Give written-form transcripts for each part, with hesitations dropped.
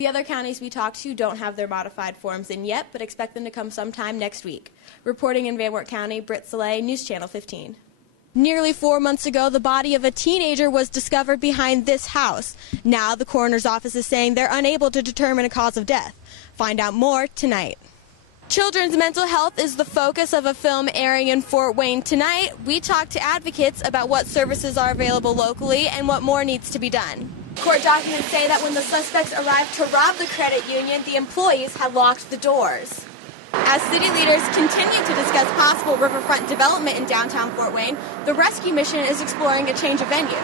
The other counties we talked to don't have their modified forms in yet, but expect them to come sometime next week. Reporting in Van Wert County, Britt Salay, News Channel 15. Nearly 4 months ago, the body of a teenager was discovered behind this house. Now the coroner's office is saying they're unable to determine a cause of death. Find out more tonight. Children's mental health is the focus of a film airing in Fort Wayne tonight. We talked to advocates about what services are available locally and what more needs to be done. Court documents say that when the suspects arrived to rob the credit union, the employees had locked the doors. As city leaders continue to discuss possible riverfront development in downtown Fort Wayne, the rescue mission is exploring a change of venue.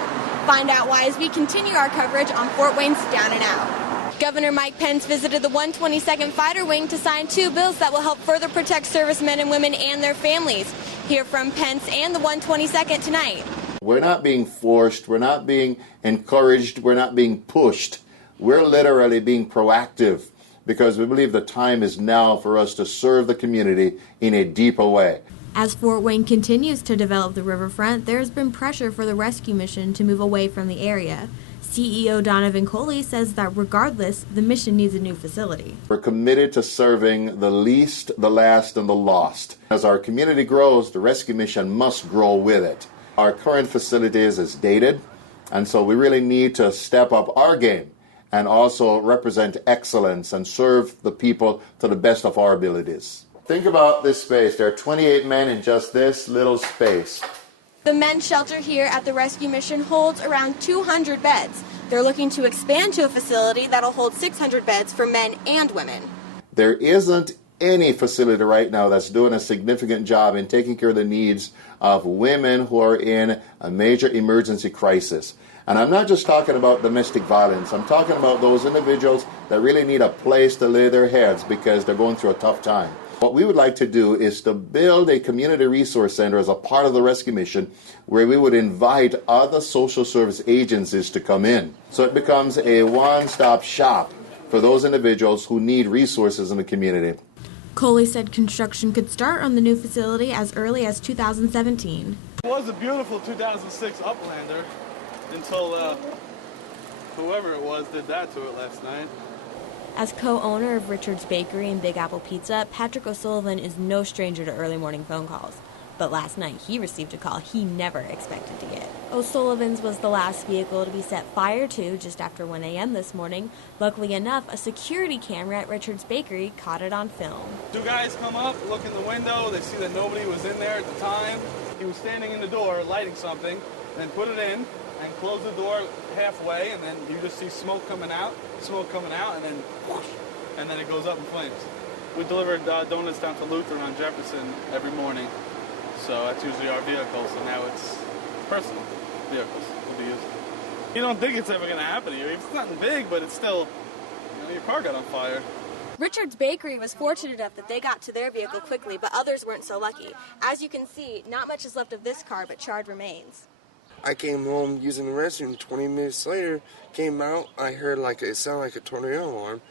Find out why as we continue our coverage on Fort Wayne's Down and Out. Governor Mike Pence visited the 122nd Fighter Wing to sign 2 bills that will help further protect servicemen and women and their families. Hear from Pence and the 122nd tonight. We're not being forced, we're not being encouraged, we're not being pushed. We're literally being proactive because we believe the time is now for us to serve the community in a deeper way. As Fort Wayne continues to develop the riverfront, there has been pressure for the rescue mission to move away from the area. CEO Donovan Coley says that regardless, the mission needs a new facility. We're committed to serving the least, the last, and the lost. As our community grows, the rescue mission must grow with it. Our current facilities is dated, and so we really need to step up our game and also represent excellence and serve the people to the best of our abilities. Think about this space. There are 28 men in just this little space. The men's shelter here at the rescue mission holds around 200 beds. They're looking to expand to a facility that'll hold 600 beds for men and women. There isn't any facility right now that's doing a significant job in taking care of the needs of women who are in a major emergency crisis. And I'm not just talking about domestic violence. I'm talking about those individuals that really need a place to lay their heads because they're going through a tough time. What we would like to do is to build a community resource center as a part of the rescue mission where we would invite other social service agencies to come in. So it becomes a one-stop shop for those individuals who need resources in the community. Coley said construction could start on the new facility as early as 2017. It was a beautiful 2006 Uplander until whoever it was did that to it last night. As co-owner of Richard's Bakery and Big Apple Pizza, Patrick O'Sullivan is no stranger to early morning phone calls. But last night he received a call he never expected to get. O'Sullivan's was the last vehicle to be set fire to just after 1 a.m. this morning. Luckily enough, a security camera at Richard's Bakery caught it on film. 2 guys come up, look in the window, they see that nobody was in there at the time. He was standing in the door lighting something, then put it in and close the door halfway, and then you just see smoke coming out, and then whoosh, and then it goes up in flames. We delivered donuts down to Lutheran on Jefferson every morning. So that's usually our vehicle, so now it's personal vehicles to be used. You don't think it's ever going to happen to you. It's nothing big, but it's still, your car got on fire. Richard's Bakery was fortunate enough that they got to their vehicle quickly, but others weren't so lucky. As you can see, not much is left of this car, but charred remains. I came home using the restroom. 20 minutes later, came out, I heard it sounded like a tornado alarm.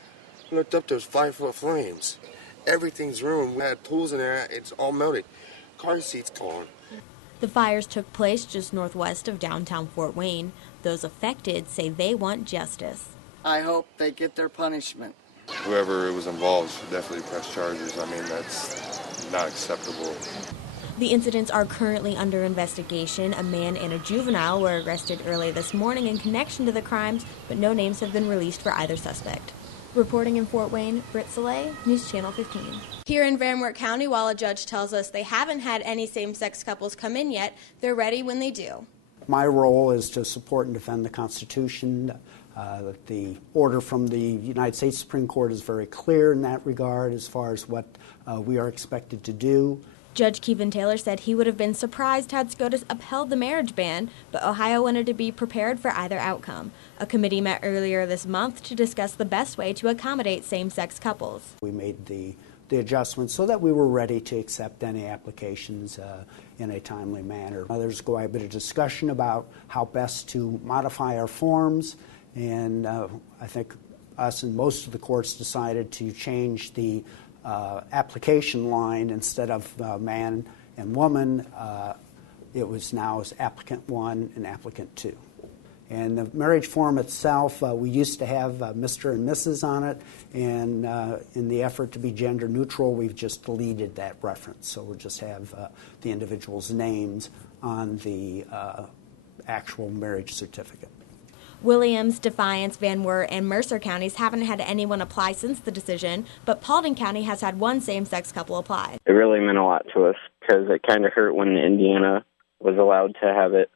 Looked up, there was 5-foot flames. Everything's ruined. We had tools in there, it's all melted. Car seats gone. The fires took place just northwest of downtown Fort Wayne. Those affected say they want justice. I hope they get their punishment. Whoever was involved should definitely press charges. I mean, that's not acceptable. The incidents are currently under investigation. A man and a juvenile were arrested early this morning in connection to the crimes, but no names have been released for either suspect. Reporting in Fort Wayne, Britt Salay, News Channel 15. Here in Van Wert County, while a judge tells us they haven't had any same-sex couples come in yet, they're ready when they do. My role is to support and defend the Constitution. The order from the United States Supreme Court is very clear in that regard as far as what we are expected to do. Judge Kevin Taylor said he would have been surprised had SCOTUS upheld the marriage ban, but Ohio wanted to be prepared for either outcome. A committee met earlier this month to discuss the best way to accommodate same-sex couples. We made the adjustments so that we were ready to accept any applications in a timely manner. There's quite a bit of discussion about how best to modify our forms, and I think us and most of the courts decided to change the application line. Instead of man and woman, it was now as applicant 1 and applicant 2. And the marriage form itself, we used to have Mr. and Mrs. on it, and in the effort to be gender neutral, we've just deleted that reference. So we'll just have the individual's names on the actual marriage certificate. Williams, Defiance, Van Wert, and Mercer counties haven't had anyone apply since the decision, but Paulding County has had one same-sex couple apply. It really meant a lot to us because it kind of hurt when Indiana was allowed to have it,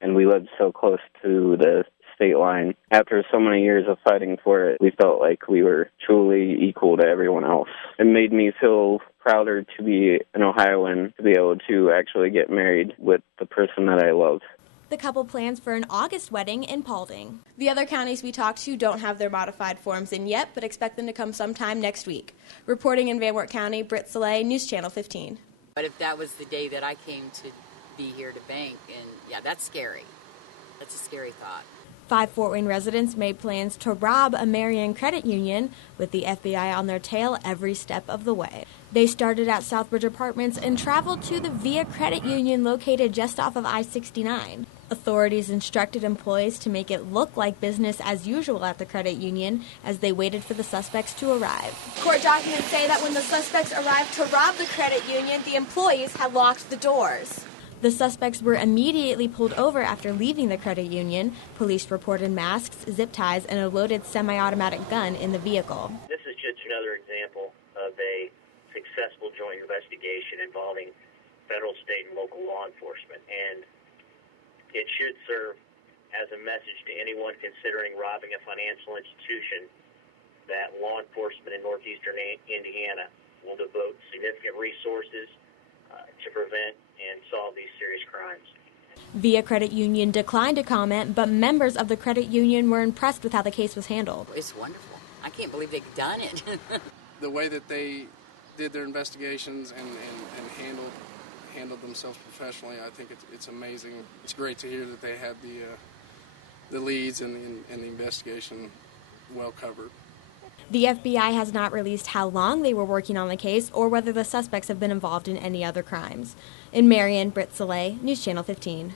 and we lived so close to the state line. After so many years of fighting for it, we felt like we were truly equal to everyone else. It made me feel prouder to be an Ohioan, to be able to actually get married with the person that I love. The couple plans for an August wedding in Paulding. The other counties we talked to don't have their modified forms in yet, but expect them to come sometime next week. Reporting in Van Wert County, Britt Salay, News Channel 15. But if that was the day that I came to be here to bank, and yeah, that's scary. That's a scary thought. 5 Fort Wayne residents made plans to rob a Marion credit union with the FBI on their tail every step of the way. They started at Southbridge Apartments and traveled to the Via Credit Union located just off of I-69. Authorities instructed employees to make it look like business as usual at the credit union as they waited for the suspects to arrive. Court documents say that when the suspects arrived to rob the credit union, the employees had locked the doors. The suspects were immediately pulled over after leaving the credit union. Police reported masks, zip ties, and a loaded semi-automatic gun in the vehicle. This is just another example of a successful joint investigation involving federal, state, and local law enforcement. And it should serve as a message to anyone considering robbing a financial institution that law enforcement in northeastern Indiana will devote significant resources to prevent and solve these serious crimes. Via Credit Union declined to comment, but members of the credit union were impressed with how the case was handled. It's wonderful. I can't believe they've done it. The way that they did their investigations and handled themselves professionally, I think it's amazing. It's great to hear that they had the leads and the investigation well covered. The FBI has not released how long they were working on the case or whether the suspects have been involved in any other crimes. In Marion, Britt Salay, News Channel 15.